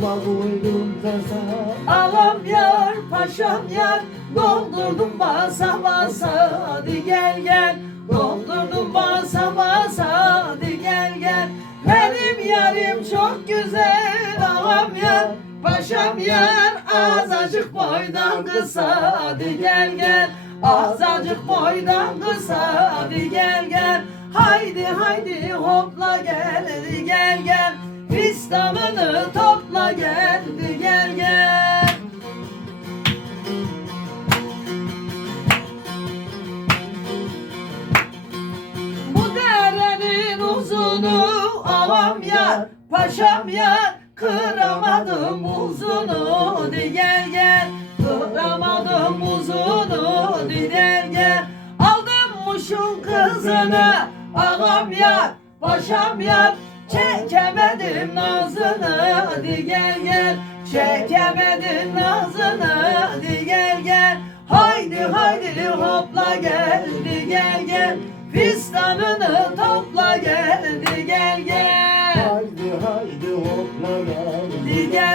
basa Ağam yar paşam yar. Doldurdum basa basa Hadi gel gel. Doldurdum basa basa Hadi gel gel. Benim yarim çok güzel Ağam yar paşam yar Azacık boydan kısa Hadi gel gel. Azacık boydan kısa Hadi gel gel. Haydi haydi hopla gel Hadi gel gel. Fistanını topla gel Hadi gel gel. Bu derenin uzunu avam yar Paşam yar. Kıramadım uzunu Hadi gel gel. Kıramadım uzunu Hadi gel gel. Aldım muşun kızını Ağam yar Paşam yar Çekemedim nazını hadi gel gel. Çekemedin nazını hadi gel gel. Haydi haydi hopla geldi gel gel. Fistanını topla geldi gel gel. Haydi haydi hopla geldi. Gel